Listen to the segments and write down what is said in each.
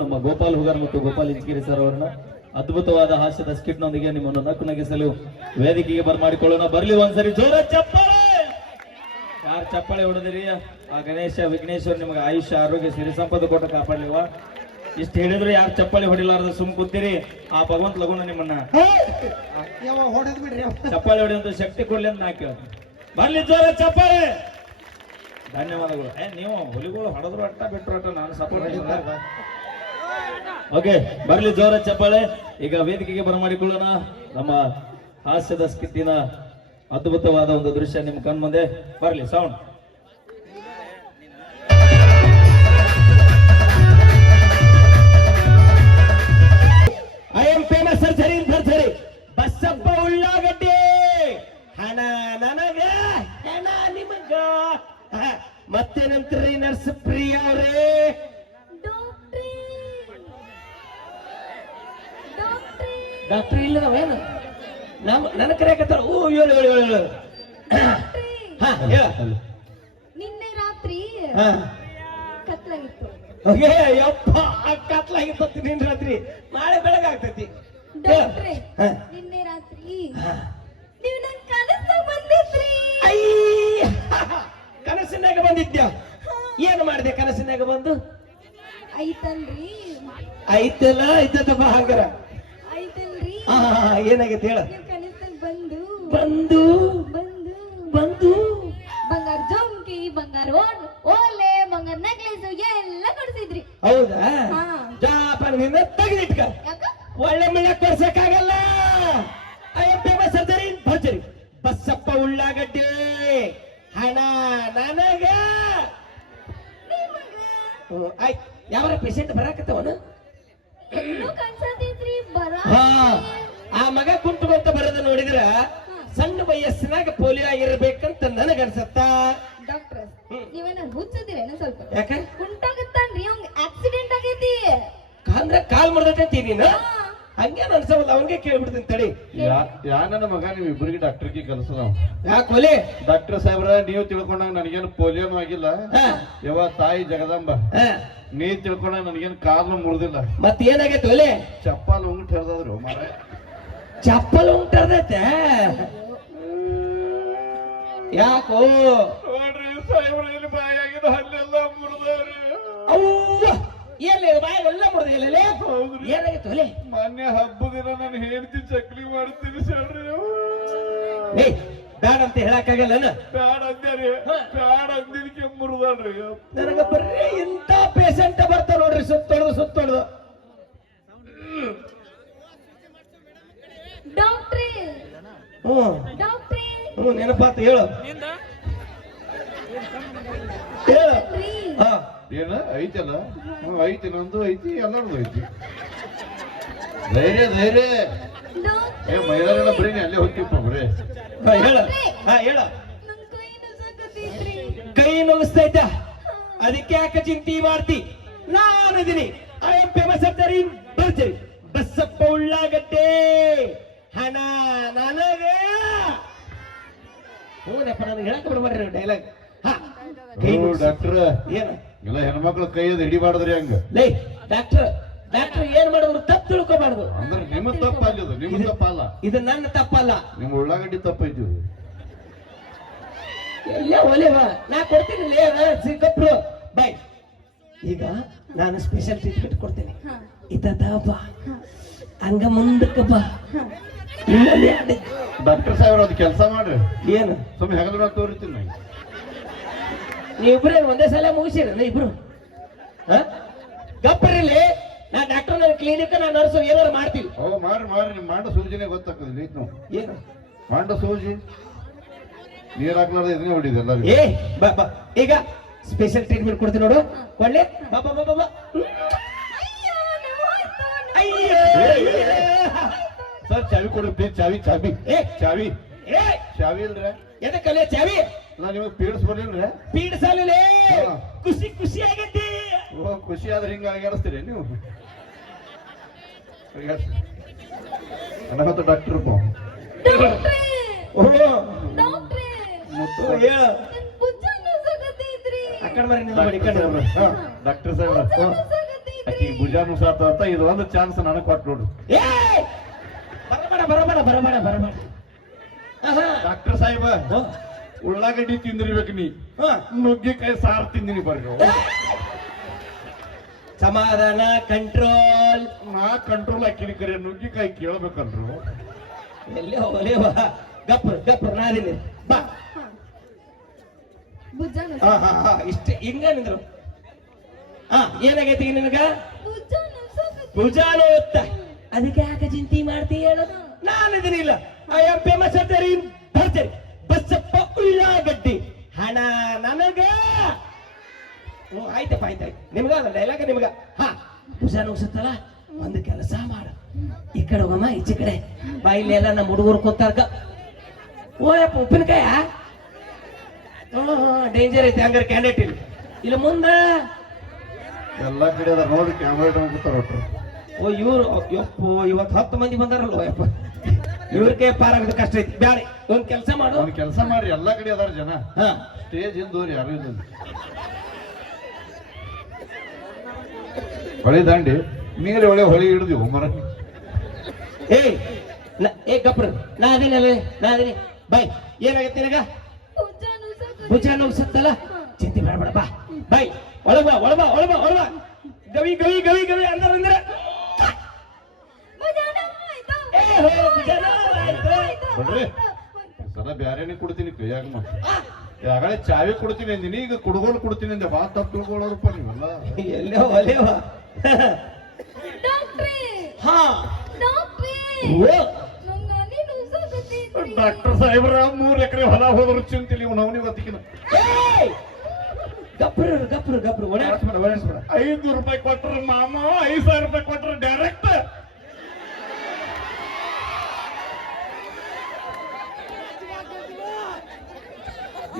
ನಮ್ಮ ಗೋಪಾಲ್ ಹುಗಾರ್ ಮತ್ತು ಗೋಪಾಲ್ ಇಂಚಗಿರಿ ಸರ್ ಅವರನ್ನ ಅದ್ಭುತವಾದ ಹಾಸ್ಯದ ಸ್ಕಿಟ್ ನೊಂದಿಗೆ ನಿಮ್ಮನ್ನು ನಕ್ಕು ನಗಿಸಲು ವೇದಿಕೆಗೆ ಬರಮಾಡಿಕೊಳ್ಳೋಣ ಬರ್ಲಿ ಒಂದ್ಸರಿ ಜೋರ ಚಪ್ಪಾಳೆ! ಯಾರು ಚಪ್ಪಾಳೆ ಹೊಡೆದಿರಿ? ಆ ಗಣೇಶ ವಿಘ್ನೇಶ್ವರ ನಿಮಗೆ ಆಯುಷ್ಯ ಆರೋಗ್ಯ ಸಿರಿ ಸಂಪದ ಕೊಟ್ಟು ಕಾಪಾಡ್ಲಿವ ಇಷ್ಟ ಹೇಳಿದ್ರೆ ಯಾರು ಚಪ್ಪಾಳೆ ಹೊಡಿಲಾರ್ದ ಸುಮ್ ಕೂತೀರಿ. ಆ ಭಗವಂತ ಲಗುನ ನಿಮ್ಮನ್ನ. ಯಾವ ಹೊಡಿ ಅಂತ ಚಪ್ಪಾಳೆ ಶಕ್ತಿ ಕೊಡ್ಲಿ ಅಂತ ನಾ ಕೇಳ್ತೀನಿ ಬರ್ಲಿ ಜೋರ ಚಪ್ಪಾಳೆ! ಧನ್ಯವಾದಗಳು. ಏ ನೀವು ಹುಲಿಗಳು ಹೊಡೆದ್ರು ಅಟ್ಟ ಬಿಟ್ರು ಅಟ್ಟ ನಾನು ಸಪೋರ್ಟ್ ಓಕೆ ಬರ್ಲಿ ಜೋರ ಚಪ್ಪಾಳೆ. ಈಗ ವೇದಿಕೆಗೆ ಬರಮಾಡಿಕೊಳ್ಳೋಣ ನಮ್ಮ ಹಾಸ್ಯದ ಸ್ಕಿತ್ತಿನ ಅದ್ಭುತವಾದ ಒಂದು ದೃಶ್ಯ ನಿಮ್ಮ ಕಣ್ಮುಂದೆ ಬರ್ಲಿ sound I am famous surgery surgery ಉಳ್ಳಾಗಡ್ಡಿ. ನನಗ ನಿಮಗ. ಹ, ಮತ್ತೇನಂತ್ರಿ ನರ್ಸ್ ಪ್ರಿಯ ಅವ್ರೇ ಡಾಕ್ಟ್ರೇ ಡಾಕ್ಟ್ರೇ ಇಲ್ಲ ನಾವೇನು ನಮ್ ನನ್ನ ಕರೆಯಕತ್ತಾರ ಓ ಏಳು ಏಳು ಏಳು ಏಳು ಹಾ ಹೇಳ. ನಿನ್ನೆ ರಾತ್ರಿ ಹಾ. ಕತ್ಲಾಗಿತ್ತು. ಓಕೆ ಯಪ್ಪ ಕತ್ಲಾಗಿತ್ತು ನಿನ್ನೆ ರಾತ್ರಿ. ನಾಳೆ ಬೆಳಗಾಗ್ತೈತಿ ಆಗ್ತೈತಿ. ಡಾಕ್ಟ್ರೇ ನಿನ್ನೆ ರಾತ್ರಿ. ನೀವು ನನ್ನ ಕನಸ ಬಂದಿದ್ರಿ. ಐ ಕನಸಿನಾಗ ಬಂದಿದ್ಯ? ಏನು ಮಾಡಿದೆ ಕನಸಿನಾಗ ಬಂದು? ಐತಲ್ರಿ. ಐತಲ್ಲ ಐತದಪ್ಪ ಹಂಗಾರ. ಐತಲ್ರಿ ಆ, ಏನಾಗೈತೆ ಹೇಳ. ಬಂದು. ಬಂದು. ಬಂದು. ಬಂದು. ಬಂಗಾರ ಜೊಂಕಿ ಬಂಗಾರ ಓಲೆ ಬಂಗಾರ ನೆಕ್ಲೇಸ್ ಎಲ್ಲ ಕೊಡ್ಸಿದ್ರಿ. ಹೌದಾ. ಜಾಪಾನದಿಂದ ತೆಗೆದಿಟ್ಕ. ಒಳ್ಳೆ ಮಳೆ ಕೊಡ್ಸಕ್ಕಾಗಲ್ಲ. ಐ ಎಂ ಫೇಮಸ್ ಸರ್ಜರಿ ಭರ್ಜರಿ. ಬಸ್ಸಪ್ಪ ಉಳ್ಳಾಗಡ್ಡೆ. ಹಣ ನನಗ. ಆಯ್ತು. ಯಾವರ ಪೇಷಂಟ್ ಬರಾಕತ್ತವನು ಅವನ್ಗೆ ಅವನಿಗೆ ಕೇಳ್ಬಿಡ್ತೀನಿ ತಡಿ. ಯಾ ನನ್ನ ಮಗ ನೀವು ಇಬ್ಬರಿಗೆ ಡಾಕ್ಟರ್ಗೆ ನಾವು. ಯಾಕೆ ಒಲೆ ಡಾಕ್ಟರ್ ಸಾಹೇಬ್ರ ನೀವು ತಿಳ್ಕೊಂಡಂಗ ನನಗೇನು ಪೋಲಿಯೋನು ಆಗಿಲ್ಲ. ಯಾವ ತಾಯಿ ಜಗದಂಬ. ನೀ ತಿಳ್ಕೊಂಡಂಗ ನನಗೇನು ಕಾಲು ಮುರಿದಿಲ್ಲ. ಮತ್ತೆ ಏನಾಗೈತೆ ಒಲೆ? ಚಪ್ಪಲ್ ಉಂಗುಟ್ ಹಿಡ್ದಾದ್ರು ಮಾರ ಚಪ್ಪಲ್ ಉಂಟದೈತೆ ಯಾಕೋ? ನೋಡ್ರಿ ಸಾಹೇಬ್ರ ಇಲ್ಲಿ ಬಾಯಾಗಿದ ಹಲ್ಲೆಲ್ಲ ಮುರಿದವ್ರಿ. ಅವ್ವ! ಏನ್ಲೇ ಬಾಯೆಲ್ಲ ಮುರಿದಿಲ್ಲ ಏನಾಗೈತೆ ಲೇ ಮೊನ್ನೆ ಹಬ್ಬದ ದಿನ ನಾನು ಹೆಂಡತಿ ಚಕ್ಲಿ ಮಾಡ್ತೀನಿ ಸಡ್ರಿ ಏಯ್ ಬ್ಯಾಡ ಅಂತ ಹೇಳಕ್ಕಾಗಲ್ಲ ಬ್ಯಾಡ ಅಂದ್ಯಾರಿ ಬ್ಯಾಡ ಅಂದಿದ್ದಕ್ಕೆ ಮುರಿದಾಡ್ರಿ ನನಗ ಬರ್ರಿ ಇಂಥ ಪೇಷಂಟ್ ಬರ್ತಾವ ನೋಡ್ರಿ ಸುತ್ತೊಡ್ದು ಸುತ್ತೊಡ್ದು ಡಾಕ್ಟ್ರೇ. ಹ್ಮ್ ಡಾಕ್ಟ್ರೇ. ಹ್ಮ್ ನೆನಪಾತು ಹೇಳು. ಹೇಳು. ಹಾ. ಏನ? ಐತಲ್ಲ ಹ್ಞೂ ಐತಿ ನಂದು ಐತಿ ಎಲ್ಲರದು ಐತಿ. ಧೈರ್ಯ ಧೈರ್ಯ. ಏ ಮೈದಾನ ಬರೀನಿ ಅಲ್ಲೇ ಹೋಗ್ತಿಪ್ಪ ಬರೀ. ಹಾ, ಹೇಳ. ಹಾ ಹೇಳು. ಕೈ ನುಗ್ಸ್ತೈತ. ಅದಕ್ಕೆ ಯಾಕೆ ಚಿಂತೆ ಮಾಡ್ತಿ? ನಾನಿದ್ದೀನಿ. ಐ ಎಂ ಫೇಮಸ್ ಅಂತರಿ ಬರ್ತೀರಿ. ಬಸ್ಸಪ್ಪ ಉಳ್ಳಾಗಡ್ಡೆ. ಹಣ ನನಗೆ. ಹ್ಞೂನಪ್ಪ ನನಗೆ ಹೇಳಕ್ ಬಿಡ್ಬಾರ್ರಿ ಡೈಲಾಗ್. ಹಾ ಕೈ ಓ, ನುಗ್ಸ್- ಡಾಕ್ಟ್ರ. ಏನು? ಎಲ್ಲ ಹೆಣ್ಮಕ್ಳ ಕೈಯದ ಹಿಡಿಬಾರ್ದ್ರಿ ಹಂಗ. ಲೇ ಡಾಕ್ಟರ್ ಡಾಕ್ಟರ್ ಏನ್ ಮಾಡಿದ್ರು ತಪ್ಪು ತಿಳ್ಕೊಬಾರ್ದು. ಅಂದ್ರೆ ನಿಮ್ಮ ತಪ್ಪ ಅಲ್ಲದು ನಿಮ್ಮ ತಪ್ಪಲ್ಲ. ಇದು ನನ್ನ ತಪ್ಪಲ್ಲ. ನಿಮ್ಮ ಉಳ್ಳಾಗಡ್ಡಿ ತಪ್ಪೈತಿ ಇದು. ಎಲ್ಲ ಒಲೆವಾ ನಾ ಕೊಡ್ತೀನಿ ಲೇ ಸಿಕ್ಕಪ್ರು ಬೈ ಈಗ ನಾನು ಸ್ಪೆಷಲ್ ಟ್ರೀಟ್ಮೆಂಟ್ ಕೊಡ್ತೀನಿ. ಹಾ. ಇದ್ದದ ಬಾ. ಹಂಗ ಮುಂದಕ್ಕೆ ಬಾ. ಡಾಕ್ಟರ್ ಸಾಹೇಬ್ರ ಅದ್ ಕೆಲಸ ಮಾಡ್ರಿ. ಏನು? ಸುಮ್ಮನೆ ಹೆಗಲ ತೋರಿಸ್ತೀನಿ ತೋರಿತೀನಿ ನಾನು. ನೀವಿಬ್ರು ಒಂದೇ ಸಲ ಮುಗಿಸಿರ ಇಬ್ರು? ಗಪ್ಪರಲ್ಲಿ ನಾ ಡಾಕ್ಟರ್ ಕ್ಲಿನಿಕ್ ನಾ ನರ್ಸ್ ಏನಾರು ಮಾಡ್ತೀವಿ ಓ ಮಾಡ್ರಿ ಮಾಡ್ರಿ ನಿಮ್ ಮಾಂಡ ಸೂಜಿನೇ ಗೊತ್ತಾಗ್ತದೆ ನಾವು. ಏನು? ಮಾಂಡ ಸೂಜಿ? ನೀರ್ ಹಾಕ್ಲಾರ್ದ ಇದನ್ನೇ ಹೊಡಿದೆ ಎಲ್ಲರಿಗೂ. ಏ ಬಾ ಬಾ. ಈಗ ಸ್ಪೆಷಲ್ ಟ್ರೀಟ್ಮೆಂಟ್ ಕೊಡ್ತೀನಿ ನೋಡು. ಒಳ್ಳೆ? ಬಾ ಬಾ ಬಾ ಬಾ ಬಾ. ಅಯ್ಯೋ ಸರ್ ಚಾವಿ ಕೊಡು ಪ್ಲೀಸ್ ಚಾವಿ ಚಾವಿ. ಏ ಚಾವಿ. ಏ. ಚಾವಿ ಇಲ್ರ? ಎದಕ್ಕಲ್ಲೇ ಚಾವಿ? ನಾ ನಿಮಗೆ ಪೀಡ್ಸ್ ಬರ್ಲಿಲ್ರ ಪೀಡಿಸಲೇ ಹಾ. ಖುಷಿ ಖುಷಿ ಆಗೈತಿ. ಓ ಖುಷಿ ಆದ್ರೆ ಹಿಂಗ ಅಳಗಾಡಿಸ್ತೀರಿ ನೀವು? ನನಗಂತ ಡಾಕ್ಟರ್ ಡಾಕ್ಟ್ರೇ! ಓ. ಮತ್ತು. ಹೇಳ. ಬರ್ರಿ ಕಡೆ ಡಾಕ್ಟರ್ ಸಾಹೇಬ್ರ. ಆಕಿ ಭುಜಾನು ಸಾತ ಅಂತ ಇದು ಒಂದು ಚಾನ್ಸ್ ನನಗೆ ಕೊಟ್ಟು ನೋಡು. ಬರಬೇಡ ಬರಬೇಡ ಬರಬೇಡ ಬರಬೇಡ. ಡಾಕ್ಟರ್ ಸಾಹೇಬ ಉಳ್ಳಾಗಡ್ಡಿ ತಿಂದಿರ್ಬೇಕು ನೀ. ಹಾ. ನುಗ್ಗಿಕಾಯಿ ಸಾರು ತಿಂದಿನಿ ಬರ್ರಿ ಸಮಾಧಾನ ಕಂಟ್ರೋಲ್ ನಾ ಕಂಟ್ರೋಲ್ ಹಾಕಿನಿ ಕರೆ ನುಗ್ಗಿಕಾಯಿ ಕೇಳ್ಬೇಕಲ್ರು. ಎಲ್ಲಿ ಹೋಗಲೇ ಗಪ್ರ ಗಪ್ರ ನಾದಿನಿ ಬಾ. ಹಾ ಹಾ ಹಾ ಇಷ್ಟೇ ಹಿಂಗ ನಿಂದ್ರು ಹಾ ಏನಾಗೈತಿ ನಿನಗ? ಭುಜಾನು. ಒತ್ತ ಅದಕ್ಕೆ ಯಾಕೆ ಚಿಂತೆ ಮಾಡ್ತಿ ಹೇಳೋದು ನಾನು ಇದೀನಿಲ್ಲ ಐ ಆಮ್ ಫೇಮಸ್ ರೀ ಬರ್ತೀನಿ. ಬಸ್ಸಪ್ಪ ಉಳ್ಳಾಗಡ್ಡಿ. ಹಣ ನನಗ. ಹ್ಞೂ ಆಯ್ತಪ್ಪ ಆಯ್ತಾಯ್ತು ನಿಮ್ಗ ಅದ ಡೈಲಾಗ ನಿಮ್ಗ. ಹಾ ಭುಜಾನ ಉಗ್ಸತ್ತಲ್ಲ ಒಂದು ಕೆಲಸ ಮಾಡ. ಈ ಕಡೆ ಹೋಗಮ್ಮ ಈಚೆ ಕಡೆ. ಬಾಯಿಲಿ ಎಲ್ಲ ನಮ್ಮ ಹುಡುಗರು ಕೂತಾರ್ಕ. ಓಯಪ್ಪ ಉಪ್ಪಿನಕಾಯ? ಡೇಂಜರ್ ಐತಿ ಹಂಗಾರೆ ಕ್ಯಾಂಡಿಡೇಟ್ ಇಲ್ಲಿ. ಇಲ್ಲ ಮುಂದೆ? ಎಲ್ಲಾ ಕಡೆ ನೋಡಿ ಕ್ಯಾಮ್ರಾ ಇಟ್ಕೊಂಡ್ಬಿಡ್ತಾರ ಓ ಇವ್ರು ಯಪ್ಪೋ ಇವತ್ತು ಹತ್ತು ಮಂದಿ ಬಂದಾರಲ್ಲ ಯಪ್ಪ ಇವ್ರಿಗೆ ಪಾರಾಗದ ಕಷ್ಟ ಐತಿ ಬ್ಯಾಡಿ ಒಂದ್ ಕೆಲಸ ಮಾಡು. ಒಂದ್ ಕೆಲಸ ಮಾಡ್ರಿ ಎಲ್ಲಾ ಕಡೆ ಅದಾರ ಜನ. ಹಾ. ಸ್ಟೇಜ್ ಹಿಂದೋರಿ ಯಾರು ಇಲ್ಲ ಹೊಳಿ ದಾಂಡಿ ನೀರು ಒಳ್ಳೆ ಹೊಳಿ ಹಿಡಿದಿವು ಮರ ಏ ನ- ಏ ಗಪ್ರ ನಾ ಅದೇನಲ್ಲ ನಾ ಅದೇನಿ. ಬಾಯ್ ಏನಾಗತ್ತೆ ನಿನಗ. ಭುಜ ನೋವ್ಸತ್ತಲ್ಲ? ಚಿಂತೆ ಮಾಡಬೇಡ ಬಾ. ಬಾಯ್ ಒಳಗ ಒಳಗ ಒಳಗ ಒಳಗ ಗವಿ ಗವಿ ಗವಿ ಗವಿ ಅಂದ್ರ ಅಂದ್ರ. ಭುಜಾನು ಆಯ್ತು. ಏ ಹೋ ಭುಜ ನೋವಾಯ್ತು. ಸದ ಬ್ಯಾರೇನೆ ಕೊಡ್ತೀನಿ ಕೈಯಾಗ ಮತ್ತೆ ಯಾಗಲೇ ಚಾವಿ ಕೊಡ್ತೀನಿ ಅಂದಿನಿ ಈಗ ಕುಡ್ಗೋಲ್ ಕೊಡ್ತೀನಿ ಅಂದೆ. ಬಾ ತಪ್ಪು ತಿಳ್ಕೊಳ್ಳೋರಪ್ಪ ನೀವೆಲ್ಲ. ಎಲ್ಲೋ ಒಲೆವ. ಡಾಕ್ಟ್ರೇ. ಹಾ. ಡಾಕ್ಟ್ರೇ. ಓ. ನಂಗ ನೀನು ಸಾಕತ್ತೈತ್ರಿ. ಡಾಕ್ಟರ್ ಸಾಹೇಬ್ರ ಮೂರ್ ಎಕರೆ ಹೊಲ ಹೋದ್ರು ಚಿಂತಿಲಿ ಇವ್ನು ಅವನಿಗೆ ಗೊತ್ತಿಕ್ಕಿನ ಏಯ್! ಗಪ್ರ ಗಪ್ರ ಗಪ್ರು. ಐದು ರೂಪಾಯಿ ಕೊಟ್ರ ಮಾಮ ಐದ್ ಸಾವಿರ ರೂಪಾಯಿ ಕೊಟ್ರ ಡೈರೆಕ್ಟ್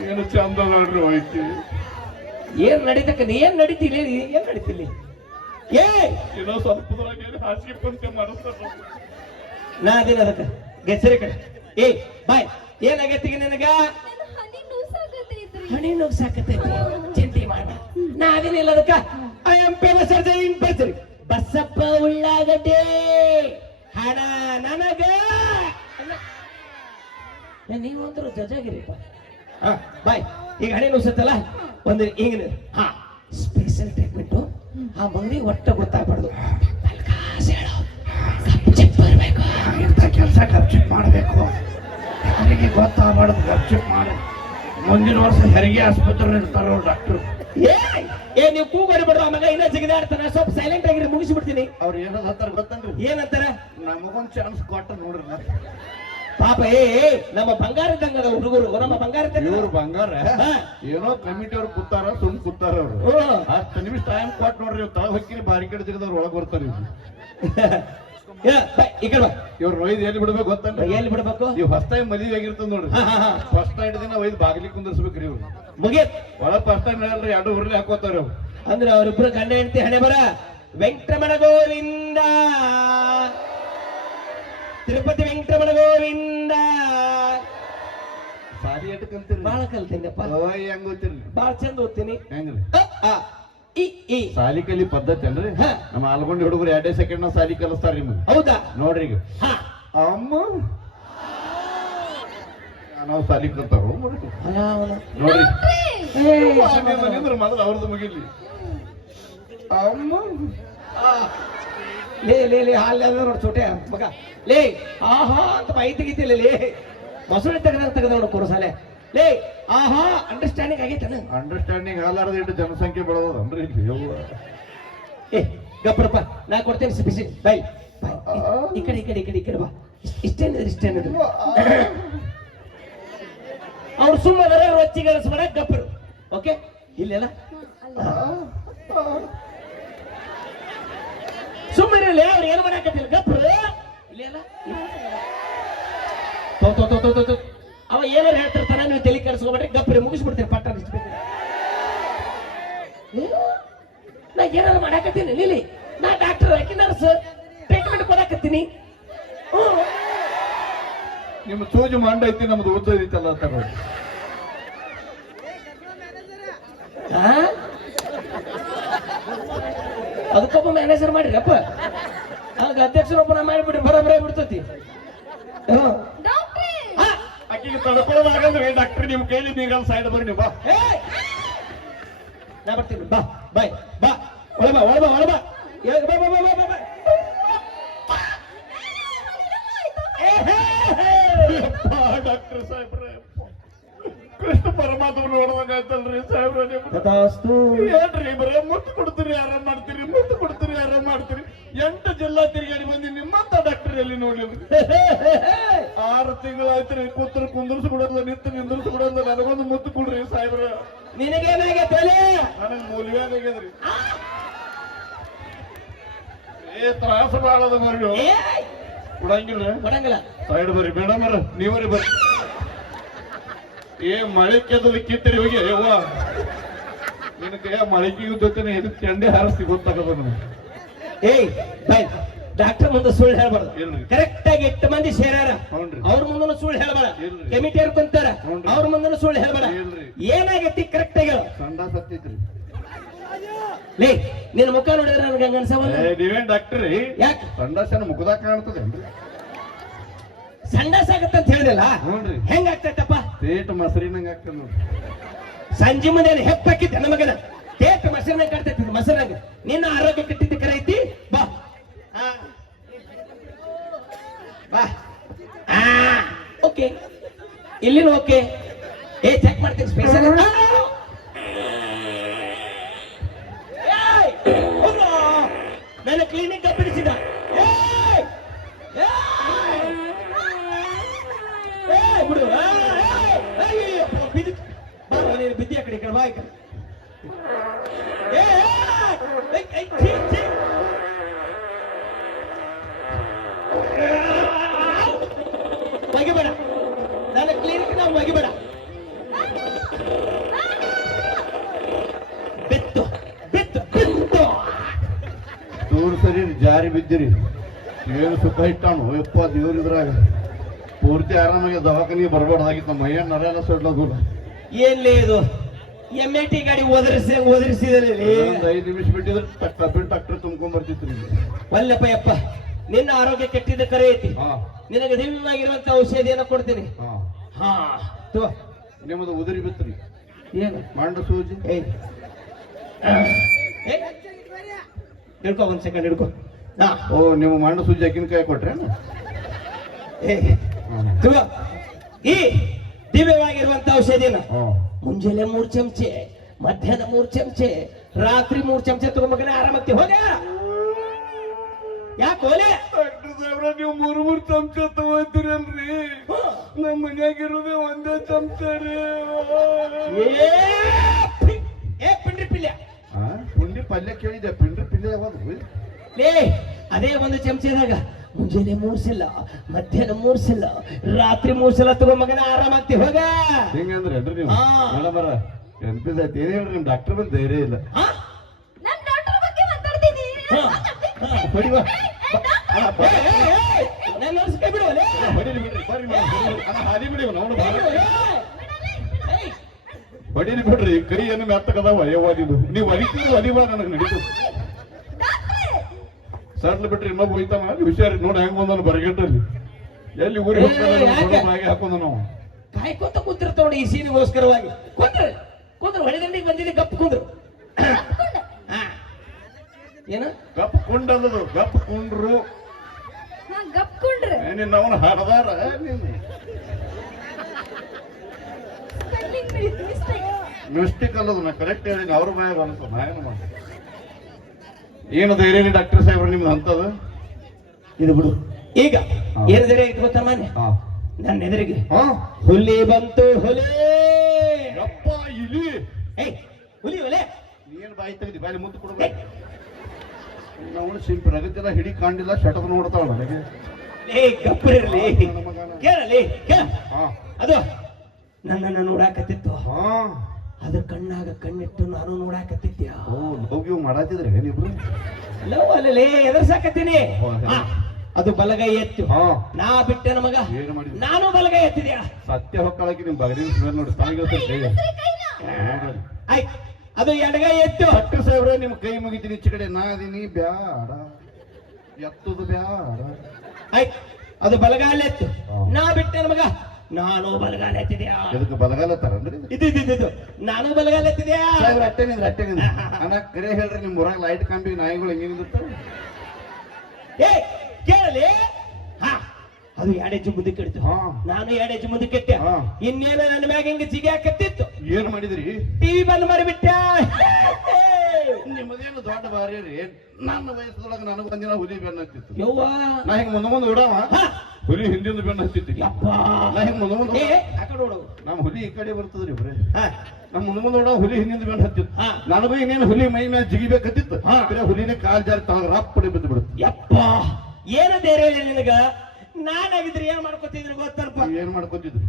ಏನು ಚಂದ ನೋಡ್ರಿ ಹೋಯ್ತಿ. ಏನ್ ನಡೀತಕ್ಕ ಏನ್ ನಡೀತಿಲ್ಲ ಏನ್ ನಡೀತಿಲ್ಲ ಏ! ಏನೋ ಸ್ವಲ್ಪ ಹಾಸಿಗೆ ಪಂಚೆ ಮಾಡಿಸ್ತಾರ ನಾ ಅದಿಲ್ಲ ಅದಕ್ಕೆ? ಗೆಸರಿ ಕಡೆ ಏ ಬಾಯ್. ಏನಾಗೈತಿ ನಿನಗ. ಹಣಿ ನೋವು ಸಾಕತೈತಿ ಚಿಂತೆ ಮಾಡ ನಾ ಅದೇನಿಲ್ಲ ಅದಕ್ಕ? I am famous surgery in ಬರ್ಜರಿ Basappa ಉಳ್ಳಾಗಡ್ಡೆ. ಹಣ ನನಗ. ಏ, ನೀವಂದ್ರು ಜಜಾಗಿರಿಪ್ಪ. ಹಾ ಬಾಯ್. ಈಗ ಹಣೆ ನುಸತ್ತಲ್ಲ ಒಂದು ಈಗ ಹಾ ಸ್ಪೆಷಲ್ ಟ್ರೀಟ್ಮೆಂಟ್ ಆ ಮಗನಿಗೆ ಒಟ್ಟ ಗೊತ್ತಾಗ್ಬಾರ್ದು. ಬರ್ಬೇಕು ಇಂಥ ಕೆಲಸ ಖರ್ಚು ಮಾಡಬೇಕು. ಯಾರಿಗೆ ಗೊತ್ತಾಗಬಾರ್ದು ಖರ್ಚು ಮಾಡಿ. ಮುಂದಿನ ವರ್ಷ ಹೆರಿಗೆ ಆಸ್ಪತ್ರೆ ಇರ್ತಾರ ಡಾಕ್ಟರ್ ಏ ನೀವು ಕೂಗಾಡ್ಬಿಡ್ರು ಆ ಮಗ ಇನ್ನ ಜಿಗಿದಾಡ್ತಾನೆ ಸ್ವಲ್ಪ ಸೈಲೆಂಟ್ ಆಗಿರಿ ಮುಗಿಸ್ಬಿಡ್ತೀನಿ. ಅವ್ರು ಏನಂತಾರೆ ಗೊತ್ತಂದ್ರೆ ಗೊತ್ತನ್ರಿ? ನಮಗೊಂದು ಚಾನ್ಸ್ ಕೊಟ್ಟ ನೋಡ್ರಿ. ಪಾಪ ಏ ನಮ್ಮ ಬಂಗಾರ ತಂಗದ ಹುಡುಗರು ನಮ್ಮ ಬಂಗಾರ ಇವರು ಇವ್ರು ಬಂಗಾರ? ಏನೋ ಕಮಿಟಿ ಅವ್ರು ಕೂತಾರ ಸುಮ್ ಕೂತಾರ ಅವ್ರು. ಹತ್ತು ನಿಮಿಷ ಟೈಮ್ ಕೊಟ್ ನೋಡ್ರಿ ಇವ್ ತಳ ಹೊಕ್ಕಿರಿ ಬಾರಿ ಕಡೆ ತೆಗೆದವ್ರು ಒಳಗ್ ಬರ್ತಾರೆ ಇವ್ರು. ಇವ್ರು ಒಯ್ದು ಎಲ್ಲಿ ಬಿಡ್ಬೇಕು ಗೊತ್ತಲ್ಲ ಎಲ್ಲಿ ಬಿಡ್ಬೇಕು? ಇವ್ ಫಸ್ಟ್ ಟೈಮ್ ಮದುವೆ ಆಗಿರ್ತದ ನೋಡ್ರಿ. ಫಸ್ಟ್ ಟೈಮ್ ದಿನ ಒಯ್ದು ಬಾಗಿಲಿ ಕುಂದರ್ಸ್ಬೇಕ್ರಿ ಇವ್ರು. ಮುಗಿ ಒಳ ಫಸ್ಟ್ ಟೈಮ್ ಹೇಳಲ್ರಿ ಎರಡು ಉರ್ಲಿ ಹಾಕೋತಾರ ಅವ್ರು. ಅಂದ್ರೆ ಅವ್ರಿಬ್ರು ಗಂಡ ಹೆಂಡತಿ ಹಣೆ ಬರ. ವೆಂಕಟರಮಣ ಗೋವಿಂದ ತಿರುಪತಿ ವೆಂಕಟರಮಣ ಗೋವಿಂದ. ಸಾರಿ ಎಟ್ಕಂತೀರಿ ಬಾಳ ಕಲ್ತೀನಪ್ಪ ಓಯ್ ಹೆಂಗ್ ಗೊತ್ತಿರ್ಲಿ? ಬಾಳ ಚಂದ ಓದ್ತೀನಿ. ಹೆಂಗ್ರಿ? ಅ, ಆ, ಇ, ಈ. ಸಾಲಿ ಕಲಿ ಪದ್ಧತಿ ಏನ್ರಿ? ಹಾ. ನಮ್ಮ ಆಲ್ಗೊಂಡಿ ಹುಡುಗರು ಎರಡೇ ಸೆಕೆಂಡ್ನ ಸಾಲಿ ಕಲಿಸ್ತಾರ ನಿಮ್ಗೆ. ಹೌದಾ? ನೋಡ್ರಿ ಈಗ. ಹಾ. ಅಮ್ಮ. ನಾವು ಸಾಲಿ ಕಲ್ತಾರ ಅಲ್ಲ, ಅವನು. ನೋಡ್ರಿ. ಡಾಕ್ಟ್ರೇ ನಿಂದ್ರ ಮೊದಲು ಅವ್ರದ್ದು ಮುಗಿಲಿ. ಅಮ್ಮ. ಆ, ಲೇ ಲೇ ಲೇ ಹಾಲ್ ನೋಡಿ ಚೋಟೆ ಮಗ. ಲೇ ಆಹಾ ಅಂತ ಬಾಯಿ ತೆಗಿತಿಲ್ಲ ಲೇ. ಮೊಸಳೆ ತೆಗೆದ ತೆಗೆದ ನೋಡು ಕೊರಸಾಲೆ. ಲೇ ಆಹಾ ಅಂಡರ್ಸ್ಟ್ಯಾಂಡಿಂಗ್ ಆಗೈತನ? ಅಂಡರ್ಸ್ಟ್ಯಾಂಡಿಂಗ್ ಆಗಲಾರ್ದ ಇಟ್ಟು ಜನಸಂಖ್ಯೆ ಬೆಳೆದನ್ರಿ ಅಂದ್ರೆ. ಏ ಗಪ್ಪರಪ್ಪ ನಾ ಕೊಡ್ತೇನೆ ಬಿಸಿ ಬೈ ಬೈ ಈ ಕಡೆ ಈ ಕಡೆ ಈ ಕಡೆ ಈ ಕಡೆ ಬಾ. ಇಷ್ಟ್- ಇಷ್ಟೇನಿದ್ರೆ ಇಷ್ಟೇನಿದ್ರು ಅವ್ರು ಸುಮ್ಮನೆ ರೊಚ್ಚಿಗಳಿಸ್ಬೇಡ ಗಪ್ಪರು ಓಕೆ ಇಲ್ಲೆಲ್ಲ? ಸುಮ್ಮನೆ ಅವ್ರು ಏನು ಮಾಡಕತ್ತಿಲ್ಲ ಗಪ್ರು? ತೋ ತೋ ತೋ ತೋ ತೋ ತೋ. ಅವ ಏನಾರು ಹೇಳ್ತಿರ್ತಾನ ನೀವು ತಲೆ ಕೆಡಿಸ್ಕೊಬೇಡ್ರಿ. ಗಪ್ರಿ ಮುಗಿಸ್ಬಿಡ್ತೀರಿ ಪಟ್ಟ? ನಾ ಏನಾರು ಮಾಡಾಕತ್ತೀನಿ ಲೀಲಿ. ನಾ ಡಾಕ್ಟರ್ ಆಕಿ ನರ್ಸ್ ಟ್ರೀಟ್ಮೆಂಟ್ ಕೊಡಾಕತ್ತೀನಿ. ನಿಮ್ಮ ಸೂಜಿ ಮಂಡ ಐತಿ ನಮ್ದು ಉದ್ದ ಐತಲ್ಲ ಅಂತ ನೋಡಿ ಅದಕ್ಕೊಬ್ಬ ಮ್ಯಾನೇಜರ್ ಮಾಡಿರಪ್ಪ ಆಗ ಅಧ್ಯಕ್ಷರೊಬ್ಬನ ಮಾಡಿಬಿಟ್ರಿ ಬರೋಬ್ಬರೇ ಬಿಡ್ತತಿ. ಹ್ಮ್. ಡಾಕ್ಟ್ರೇ! ಆ, ಆಕಿಗೆ ತಡ್ಕೊಳ್ಳೋದಾಗಲ್ರಿ ಡಾಕ್ಟರ್ ನಿಮ್ ಕೈಲಿ ನೀಗಲ್ ಸೈಡ್ ಬರ್ರಿ ನೀವು ಬಾ. ಏಯ್! ನಾ ಬರ್ತೀನಿ ಬಾ ಬಾಯ್ ಬಾ. ಒಳಬಾ ಒಳಬಾ ಒಳ ಬಾ ಒಳ ಬಾ ಇವಾಗ ಬಾ ಬಾ ಬಾ ಬಾ ಬಾ ಬಾ ಏ, ಹೇ, ಹೇ. ಡಾಕ್ಟರ್ ಸಾಹೇಬ್ರೆ ಕೃಷ್ಣ ಪರಮಾತ್ಮ ನೋಡ್ದಂಗ ಆಯ್ತಲ್ರಿ ಸಾಹೇಬ್ರ ತಥಾಸ್ತು ಏನ್ರಿ ಬರೇ ಮುತ್ತು ಕೊಡ್ತೀರಿ ಆರಾಮ್ ಮಾಡ್ತೀರಿ ಮುತ್ತು ಕೊಡ್ತೀರಿ ಆರಾಮ್ ಮಾಡ್ತೀರಿ. ಎಂಟು ಜಿಲ್ಲಾ ತಿರುಗಾಡಿ ಬಂದಿ ನಿಮ್ಮಂತ ಡಾಕ್ಟರ್ ಎಲ್ಲಿ ನೋಡ್ಲಿಲ್ಲ. ಆರು ತಿಂಗಳಾಯ್ತ್ರಿ ಕೂತ್ರ ಕುಂದರ್ಸಿ ಬಿಡೋದ ನಿಂತು ನಿಂದ್ರಸಿ ಬಿಡೋದ ನನಗೊಂದು ಮುತ್ತು ಕೊಡ್ರಿ ಸಾಹೇಬ್ರ. ನಿನಗೇನಾಗೈತೆ? ನನಗ್ ಮೂಲಿಗೆ ಆಗ್ಯದ್ರಿ ಏ ತ್ರಾಸ ಬಾಳದ ಏಯ್! ಕೊಡಂಗಿಲ್ಲ ಕೊಡಂಗಿಲ್ಲ. ಸೈಡ್ ಬರ್ರಿ ಮೇಡಮ್ ನೀವರಿ ಬರ್ರಿ. ಏ ಮಳೆ ಕೆದಲು ಕಿತ್ತರಿ ಹೋಗಿ ಯವ್ವ ನಿನಗೆ ಮಳಿಗೆಯು ಜೊತೆನೆ ಇದು ಚಂಡೆ ಹಾರಿಸಿ ಗೊತ್ತಾಗದ ಏಯ್ ಬೈ ಡಾಕ್ಟರ್ ಮುಂದೆ ಸುಳ್ಳು ಹೇಳ್ಬಾರ್ದು. ಕರೆಕ್ಟ್ ಆಗಿ ಎಷ್ಟು ಮಂದಿ ಸೇರ್ಯಾರ? ಹೌನ್ರಿ. ಅವ್ರ ಮುಂದನು ಸುಳ್ಳು ಹೇಳ್ಬೇಡ. ಕೆಮಿಟಿ ಅವ್ರು ಕುಂತಾರ. ಅವ್ರ ಮುಂದನು ಸುಳ್ಳು ಹೇಳ್ಬೇಡ. ಏನಾಗೈತಿ ಕರೆಕ್ಟ್ ಆಗಿ ಹೇಳು. ಲೇ ನಿನ್ನ ಮುಖ ನೋಡಿದ್ರೆ ನನ್ಗೆ ಹಂಗ ಅನ್ಸವಲ್ಲ ಏ, ನೀವೇನ್ ಡಾಕ್ಟರ್ ಯಾಕೆ? ಸಂಡಾಸನ ಮುಖದಾಗ ಕಾಣ್ತದೇನ್ರಿ? ಸಂಡಾಸ ಆಗತ್ತಂತ ಹೇಳಿದಲ್ಲ ಹ್ಞೂನ್ರಿ ಹೆಂಗ ಆಗ್ತೈತಪ್ಪ ಪೇಟ್ ಮೊಸರಿನಂಗ ಆಗ್ತದ ನೋಡ್ರಿ. ಸಂಜೆ ಮುಂದೆ ಹೆಪ್ಪಾಕಿದ್ದೆ ನಮಗನ ತೇಟ್ ಟೇಟ್ ಮೊಸರನ್ನ ಕಾಡ್ತೈತಿ ಮೊಸರಂಗ ನಿನ್ನ ಆರೋಗ್ಯ ಕಟ್ಟಿದ್ದ ಕರೆ ಐತಿ? ಬಾ. ಆ. ಬಾ. ಓಕೆ. ಇಲ್ಲಿನ ಓಕೆ. ಏ ಚೆಕ್ ಮಾಡ್ತೀನಿ ಸ್ಪೆಷಲ್ ನನ್ನ ಕ್ಲಿನಿಕ್ ಬಿಡಿಸಿದ. ಬಿದ್ದಿ ಆ Yeah! Hey, hey, ಛೀ, ಛೀ. ಒಗಿಬೇಡ ನನ್ನ ಕ್ಲಿನಿಕ್ ನಾವು ಒಗಿಬೇಡ ಬಿತ್ತು ಬಿತ್ತು ಬಿತ್ತು. ದೂರ ಸರಿ ಜಾರಿ ಬಿದ್ದಿರಿ. ಏನು ಸುಖ ಇಟ್ಟಾನು? ಯಪ್ಪ ದೇವ್ರಿದ್ರಾಗ ಪೂರ್ತಿ ಆರಾಮಾಗಿ ದವಾಖಾನಿಗೆ ಬರಬಾರ್ದಾಗಿತ್ತು. ನಮ್ಮ ಮೈಯ ನರೆಲ್ಲ ಸೊಡ್ಲದು ಏನ್ಲೇ ಇದು? ಎಂ ಎ ಟಿ ಗಾಡಿ ಓದರಿಸಿ ಓದರಿಸಿದಲ್ಲಿ ಐದು ನಿಮಿಷ ಬಿಟ್ಟಿದ್ರೆ ಡಾಕ್ಟರ್ ತುಂಬ್ಕೊಂಡ್ ಬರ್ತಿತ್ತು ಒಲ್ಲಪ್ಪ ಯಪ್ಪ ನಿನ್ನ ಆರೋಗ್ಯ ಕೆಟ್ಟಿದ್ದ ಕರೆ ಐತಿ. ಹಾ. ನಿನಗೆ ದಿವ್ಯವಾಗಿರುವಂತ ಔಷಧಿಯನ್ನ ಕೊಡ್ತೀನಿ. ಹಾ. ನಿಮ್ಮದು ಉದುರಿ ಬಿತ್ರಿ. ಏನು? ಮಾಂಡ ಸೂಜಿ. ಹಿಡ್ಕೊ ಒಂದ್ ಸೆಕೆಂಡ್ ಹಿಡ್ಕೊ. ಓ ನೀವು ಮಾಂಡ ಸೂಜಿ ಅಕ್ಕಿನ ಕೈ ಕೊಟ್ರೇನು ಏಯ್ ತಗೋ ಈ ದಿವ್ಯವಾಗಿರುವಂತ ಔಷಧಿನ ಮುಂಜಾನೆ ಮೂರ್ ಚಮಚೆ ಮಧ್ಯಾಹ್ನ ಮೂರ್ ಚಮಚೆ ರಾತ್ರಿ ಮೂರ್ ಚಮಚೆ ತಗೊಂಬಕನೆ ಆರಾಮತ್ತೆ ಹೋಗ ಯಾಕೆ ಹೋಲೆ ಡಾಕ್ಟರ್ ಸಾಹೇಬ್ರ ನೀವು ಮೂರು ಮೂರು ಚಮಚ ತಗೋತೀರಲ್ರಿ ನಮ್ಮ ಮನ್ಯಾಗ ಇರೋದೇ ಒಂದೇ ಚಮಚ ರೀ. ಏ ಪಿಂಡ್ರಿ ಪಿಲ್ಯ. ಹಾ? ಪುಂಡಿ ಪಲ್ಯ ಕೇಳಿದೆ ಪಿಂಡ್ರಿ ಪಿಲ್ಯ ಯಾವಾಗ ಲೇ ಅದೇ ಒಂದು ಚಮಚದಾಗ ಮುಂಜಾನೆ ಮೂರ್ಸಿಲ್ಲ ಸಲ ಮಧ್ಯಾಹ್ನ ಮೂರ್ಸಿಲ್ಲ ಸಲ ರಾತ್ರಿ ಮೂರ್ಸಿಲ್ಲ ತಗೋ ಮಗನ ಆರಾಮಾಗ್ತಿ ಹೋಗ ಹಿಂಗಂದ್ರೆ ಹೇಳ್ರಿ ನೀವು ಹಾ. ಮೇಡಮರ ಏನ್ ಹೇಳ್ರಿ ನಿಮ್ ಡಾಕ್ಟರ್ ಬಂದ್ ಧೈರ್ಯ ಇಲ್ಲ ಹಾ? ನಾನ್ ಡಾಕ್ಟರ್ ಬಗ್ಗೆ ಮಾತಾಡ್ತೀನಿ ಹಾ. ಹಾ, ಹೊಡಿ ಬಾ. ಅಣ್ಣ, ಏ, ಬಾ. ಏ, ಏ, ನಾನ್ ನಡ್ಸ್ಕೊ ಬಿಡು, ಲೇ. ಹೊಡೀರಿ ಬಿಡ್ರಿ ಬರ್ರಿ ಮೇಡಮ್, ಹೊಡೀರಿ. ಅಣ್ಣ, ಹಾದಿ ಬಿಡಿ ನೋಡು ಏ, ಬಾರ. ಏಯ್. ಹೊಡೀರಿ ಬಿಡ್ರಿ ಕೈ ಏನು ಮೆತ್ತಗದಾವ ಅಯ್ಯವಾದಿದು ನೀವು ನನಗೆ ನಡೀತು ಸಡ್ಲ ಬಿಟ್ರಿ ಇನ್ನೊಬ್ಬ ಹೋಯ್ತಾನ? ಅಲ್ಲಿ ಹುಷಾರಿ ನೋಡಿ ಹೆಂಗ್ ಬಂದನು ಬರಗಟ್ಟಲ್ಲಿ ಎಲ್ಲಿ ಊರಿಗೆ? ಹೋಗ್ತಾನೆ ಹಾಗೆ ಹಾಕೊಂಡ ನಾವು ಕಾಯ್ಕೋತ ಕೂತಿರ್ತಾವ ನೋಡಿ ಈ ಸೀನಿಗೋಸ್ಕರವಾಗಿ. ಕುಂದ್ರ ಕುಂದ್ರು ಹೊಳೆದಂಡಿಗೆ ಬಂದಿದ್ದೆ ಗಪ್ ಕುಂದ್ರು. ಏನ ಏನು? ಗಪ್ ಕುಂಡಲ್ಲದು ಗಪ್ ಕುಂಡ್ರು. ಹಾ ಕುಂಡ್ರ. ನಿನ್ನ ಅವನು ಹಡದಾರ ಮಿಸ್ಟೇಕ್. ಮಿಸ್ಟೇಕ್ ಅಲ್ಲದು ನಾ ಕರೆಕ್ಟ್ ಹೇಳಿ ಅವ್ರ ಭಯ ಬಂತು ನಾ ಏನು ಮಾಡಿ ಏನು ಧೈರ್ಯ ರೀ ಡಾಕ್ಟರ್ ಸಾಹೇಬ್ರು ನಿಮ್ದು ಅಂತದ ಇದು ಬಿಡು. ಈಗ ಏನು ಧೈರ್ಯ ಇಟ್ಟು ಗೊತ್ತಾ ಮಾನ್ಯ? ನನ್ನ ಎದುರಿಗೆ. ಹುಲಿ ಬಂತು ಹುಲಿ! ರಪ್ಪಾ ಇಲಿ. ಏಯ್ ಹುಲಿ ಹುಲಿ. ನೀನ್ ಬಾಯಿ ತೆಗ್ದಿ ಬಾಯಿ ಮುಂದೆ ಕೊಡ್ಬೇಕು ನಾವು ಸಿಂಪಲ್ ಅಗತ್ಯದ ಹಿಡಿ ಕಾಣಿಲ್ಲ ಶಟದ ನೋಡ್ತಾಳ ನನಗೆ. ಏ ಗಪ್ಪರಿರ್ಲಿ ಕೇಳಲಿ ಕೇಳ. ಅದು ನನ್ನನ್ನ ನೋಡಾಕತ್ತಿತ್ತು. ಹಾ. ಅದ್ರ ಕಣ್ಣಾಗ ಕಣ್ಣಿಟ್ಟು ನಾನು ನೋಡಾಕತ್ತಿದ್ಯ? ಓ ಲವ್ ಮಾಡತ್ತಿದ್ರೆ ಎದುರ್ಸಾಕತ್ತೀನಿ. ಅದು ಬಲಗೈ ಎತ್ತು. ಹಾ. ನಾ ಬಿಟ್ಟೆ ನಮಗ. ನಾನು ಬಲಗೈ ಎತ್ತಿದ್ಯಾ? ಸತ್ಯ ಹೊಕ್ಕಳಕ್ಕೆ ನಿಮ್ ಬಗಲಿನ ಸ್ಮೆಲ್ ನೋಡಿ. ಆಯ್ತು ಅದು ಎಡಗೈ ಎತ್ತು. ಡಾಕ್ಟರ್ ಸಾಹೇಬ್ರೆ ನಿಮ್ ಕೈ ಮುಗಿತೀನಿ ಈಚೆ ಕಡೆ. ನಾ ಅದೀನಿ ಬ್ಯಾಡ. ಎತ್ತದು ಬ್ಯಾಡ. ಆಯ್ತು ಅದು ಬಲಗಾಲ ಎತ್ತು. ನಾ ಬಿಟ್ಟೆ ಮಗ ನಾನು ಬಲಗಾಲ ಎತ್ತಿದ್ಯಾ? ಇದಕ್ಕೆ ಬಲಗಾಲ ತರನ್ರಿ ಇದು ಇದು ಇದು, ಇದು. ನಾನು ಬಲಗಾಲ ಎತ್ತಿದ್ಯಾ? ಸಾಹೇಬ್ರ ಅಟ್ಟೆ ನಿಂದ್ರ ಅಟ್ಟೆ ನಿಂದ್ರ. ಅಣ್ಣ ಕರೆ ಹೇಳ್ರಿ ನಿಮ್ಮ ಊರಾಗ ಲೈಟ್ ಕಂಬಿ ನಾಯಿಗಳು ಹೆಂಗೆ ನಿಂದಿರ್ತಾವ ಏ ಕೇಳಲಿ? ಹಾ. ಅದು ಎರಡೆಜ್ಜು ಮುಂದಕ್ಕೆ ಇಡ್ತು ಹಾ. ನಾನು ಎರಡೆಜ್ಜು ಮುಂದಕ್ಕೆ ಇಟ್ಟೆ ಹಾ. ಇನ್ನೇನ ನನ್ನ ಮ್ಯಾಗ ಹಿಂಗ ಜಿಗಿ ಹಾಕತ್ತಿತ್ತು? ಏನ್ ಮಾಡಿದ್ರಿ? ಟಿವಿ ಬಂದ್ ಮಾಡಿಬಿಟ್ಟೆ ನಿಮ್ಮದೇನು ದೊಡ್ಡ ಬಾರಿ ರೀ? ನನ್ನ ವಯಸ್ಸದೊಳಗ ನನಗೂ ಒಂದಿನ ಹುಲಿ ಬೆನ್ನತ್ತಿತ್ತು ಯವ್ವ. ನಾ ಹಿಂಗ ಮುಂದೆ ಮುಂದೆ ಉಡಾವ ಹಾ. ಹುಲಿ ಹಿಂದಿಂದ ಬೆನ್ನ ನೋಡು ನಮ್ಮ ಹುಲಿ ಈ ಕಡೆ ಬರ್ತದ್ರಿ ಬರೀ. ಹಾ. ನಮ್ಮ ಮುಂದೆ ಮುಂದೆ ನೋಡೋ ಹುಲಿ ಹಿಂದಿಂದ ಬೆನ್ನ ಹತ್ತಿತ್ತು. ನನಗೂ ಇನ್ನೇನು ಹುಲಿ ಮೈ ಮೇಲೆ ಜಿಗಿಬೇಕತ್ತಿತ್ತು. ಬರೀ ಹುಲಿನೇ ಕಾಲ್ ಜಾರಿ ತಳಗ ರಪ್ಪಡಿ ಬಿದ್ದು ಬಿಡುತ್ತೆ ಯಪ್ಪ. ಏನ ಧೈರ್ಯ ಇಲ್ಲ ನಿನಗ? ನಾನಾಗಿದ್ರೆ ಏನ್ ಮಾಡ್ಕೊತಿದ್ರು ಗೊತ್ತಲ್ಪ? ಏನ್ ಮಾಡ್ಕೊತಿದ್ರಿ?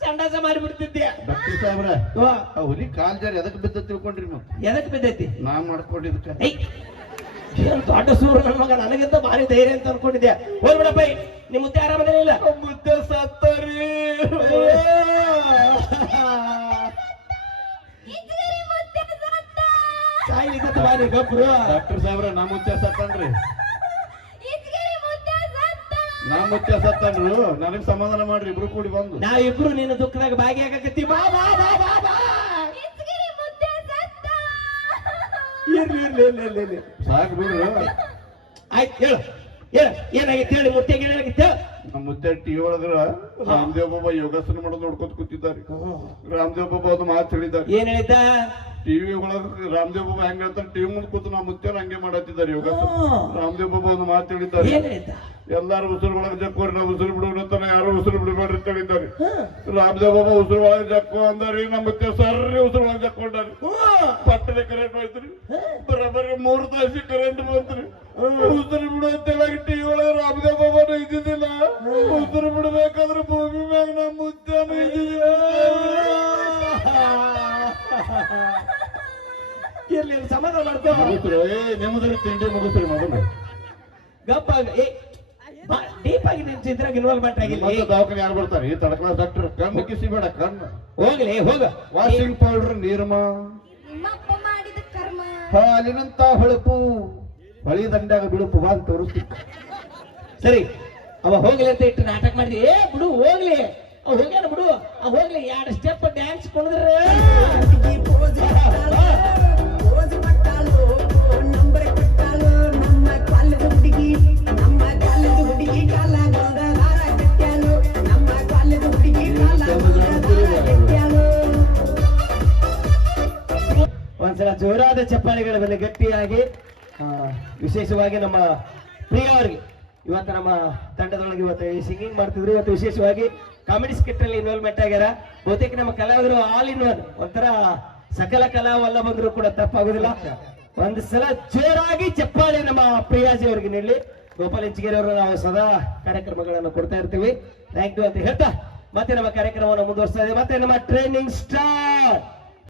ಸಂಡಾಸ ಮಾಡಿಬಿಡ್ತಿದ್ದೆ ಡಾಕ್ಟರ್ ಸಾಹೇಬ್ರ ಹುಲಿ ಕಾಲ್ ಜಾರಿ ಎದಕ್ ಬಿದ್ದ ತಿಳ್ಕೊಂಡ್ರಿ ಮತ್ತೆ ಎದಕ್ ಬಿದ್ದೈತಿ? ನಾ ಮಾಡ್ಕೊಂಡಿದ್ದಕ್ಕ ಏನ್ ದೊಡ್ಡ ಸೂರು ನನ್ನ ಮಗ ನನಗಿಂತ ಭಾರಿ ಧೈರ್ಯ ಅಂತ ಅನ್ಕೊಂಡಿದ್ದೆ ಹೋಗ್ಬಿಡಪ್ಪ ನಿಮ್ ಮುದ್ದೆ ಆರಾಮದೇನಿಲ್ಲ ಮುದ್ದೆ ಸತ್ತರಿ ಮುದ್ದೆ ಸತ್ತ? ಬಾರಿ ಗಬ್ರು ಡಾಕ್ಟರ್ ಸಾಹೇಬ್ರ ನಮ್ಮ ಮುಚ್ಚ ಸತ್ತನ್ರಿ. ಇಜ್ಗರಿ ಮುಚ್ಚ ನಾ ಸತ್ತನ್ರು. ನನಗ್ ಸಮಾಧಾನ ಮಾಡ್ರಿ ಇಬ್ರು ಕೂಡಿ ಬಂದು. ನಾವಿಬ್ರು ನಿನ್ನ ದುಃಖದಾಗ ಭಾಗಿಯಾಗಕತ್ತಿ ಬಾ ಬಾ ಬಾ ಬಾ ಬಾ. ಇರ್ಲಿ ಸಾಕ್ ಬಿಡ್ರು. ಆಯ್ತು ಹೇಳು ಹೇಳ ಏನಾಗಿತ್ತು ಹೇಳಿ ಮುತ್ತೆಗೆ ಏನಾಗಿತ್ತು ಹೇಳು. ನಮ್ಮ ಮುತ್ತೆ ಟಿವಿ ಒಳಗ ರಾಮದೇವ್ ಬಾಬಾ ಯೋಗಾಸನ ಮಾಡೋದು ನೋಡ್ಕೊತ ಕೂತಿದ್ದಾರೆ. ರಾಮದೇವ್ ಬಾಬಾ ಒಂದು ಮಾತು ಹೇಳಿದ್ದಾರೆ. ಏನ್ ಹೇಳಿದ್ದ? ಟಿವಿ ಒಳಗ ರಾಮದೇವ್ ಬಾಬಾ ಹೆಂಗ ಟಿವಿ ಮುಂದೆ ಕೂತು ನಮ್ಮ ಮುತ್ತೆ ಹಂಗೆ ಮಾಡತ್ತಿದ್ದಾರೆ ಯೋಗಾಸನ. ರಾಮದೇವ್ ಬಾಬಾ ಒಂದು ಮಾತು ಹೇಳಿದ್ದಾರೆ. ಏನ್ ಹೇಳಿದ್ದ? ಎಲ್ಲಾರು ಉಸಿರು ಒಳಗೆ ಜಕ್ಕೋರಿ ನಾವು ಉಸಿರು ಬಿಡೋಣ ಅಂತ ಯಾರು ಉಸಿರು ಬಿಡಬೇಡ್ರಿ ಹೇಳಿದ್ದಾರೆ. ರಾಮದೇವ್ ಬಾಬಾ ಉಸಿರು ಒಳಗೆ ಜಕ್ಕೋ ಅಂದಾರಿ ನಮ್ಮ ಸರ್ರಿ ಉಸಿರು ಒಳಗೆ ಜಕ್ಕೊಂಡಾರಿ ಹಾ. ಪಟ್ಟದ ಕರೆಂಟ್ ಹೋಯ್ತ್ರಿ. ಬರೋಬ್ಬರಿ ಮೂರು ತಾಸಿ ಕರೆಂಟ್ ಬಂತ್ರಿ. ಉಸಿರು ಬಿಡು ಅಂತ ಹೇಳಿ ಟಿವಿ ಒಳಗೆ ರಾಮದೇವ್ ಬಾಬಾನು ಇದ್ದಿದ್ದಿಲ್ಲ. ಉಸಿರು ಬಿಡ್ಬೇಕಾದ್ರೆ ಭೂಮಿ ಮ್ಯಾಗ ನಮ್ಮ ಮುತ್ತೆನು ಇದ್ದಿದ್ದಿಲ್ಲ. ಇರ್ಲಿ ಸಮಾಧಾನ ಮಾಡ್ತೇವೆ ನಿಮ್ಮದ್ರ ತಿಂಡಿ ಮುಗಿಸ್ರಿ ಮೊದಲು ಗಪ್ಪ ಏ ಡೀಪ್ ಆಗಿ ಚಿತ್ರಾಗ ಇನ್ವಾಲ್ವ್ಮೆಂಟ್ ಆಗಿಲ್ಲ ಮತ್ತೆ ದವಾಖಾನೆ ಯಾರು ಬರ್ತಾರೆ? ಈ ತಡಕಲ ಡಾಕ್ಟರ್ ಕಣ್ಣು ಕಿಸಿ ಬೇಡ ಕಣ್ಣು. ಹೋಗ್ಲಿ ಹೋಗ. Washing powder Nirma. ನಿಮ್ಮಪ್ಪ ಮಾಡಿದ ಕರ್ಮ. ಹಾಲಿನಂತ ಹೊಳಪು. ಹೊಳಿ ದಂಡ್ಯಾಗ ಬಿಡುಪು ಬಾ ಅಂತ ತೋರಿಸ್ತಿತ್ತು ಸರಿ ಅವ ಹೋಗ್ಲಿ ಅಂತ ಇಟ್ಟು ನಾಟಕ ಮಾಡಿದ್ವಿ. ಏ ಬಿಡು ಹೋಗ್ಲಿ. ಅವ ಹೋಗ್ಯಾನ ಬಿಡು. ಅವ ಹೋಗ್ಲಿ ಎರಡು ಸ್ಟೆಪ್ ಡ್ಯಾನ್ಸ್ ಕುಣಿದ್ರೆ. ಒಂದ್ಸಲ ಜೋರಾದ ಚಪ್ಪಾಳೆಗಳ ಮೇಲೆ ಗಟ್ಟಿಯಾಗಿ ವಿಶೇಷವಾಗಿ ನಮ್ಮ ಪ್ರಿಯ ಅವರಿಗೆ. ಇವತ್ತು ನಮ್ಮ ತಂಡದೊಳಗೆ ಇವತ್ತು ಸಿಂಗಿಂಗ್ ಮಾಡ್ತಿದ್ರು. ಇವತ್ತು ವಿಶೇಷವಾಗಿ ಕಾಮಿಡಿ ಸ್ಕಿಟ್ ಅಲ್ಲಿ ಇನ್ವಾಲ್ವ್ಮೆಂಟ್ ಆಗ್ಯಾರ. ಬಹುತೇಕ ನಮ್ಮ ಕಲಾವಿದರು ಆಲ್ ಇನ್ ಒನ್ ಒಂಥರ ಸಕಲ ಕಲಾವಲ್ಲ ಬಂದರೂ ಕೂಡ ತಪ್ಪಾಗುದಿಲ್ಲ. ಒಂದು ಸಲ ಜೋರಾಗಿ ಚಪ್ಪಾಳೆ ನಮ್ಮ ಪ್ರಿಯಾಜಿ ಅವರಿಗೆ ನೀಡಲಿ. ಗೋಪಾಲ್ ಹೆಚ್ಚಿಗೆರೆ ಅವರು ನಾವು ಸದಾ ಕಾರ್ಯಕ್ರಮಗಳನ್ನು ಕೊಡ್ತಾ ಇರ್ತೀವಿ. ಥ್ಯಾಂಕ್ ಯು ಅಂತ ಹೇಳ್ತಾ ಮತ್ತೆ ನಮ್ಮ ಕಾರ್ಯಕ್ರಮವನ್ನು ಮುಂದುವರಿಸ್ತಾ ಇದೆ. ಮತ್ತೆ ನಮ್ಮ ಟ್ರೈನಿಂಗ್ ಸ್ಟಾರ್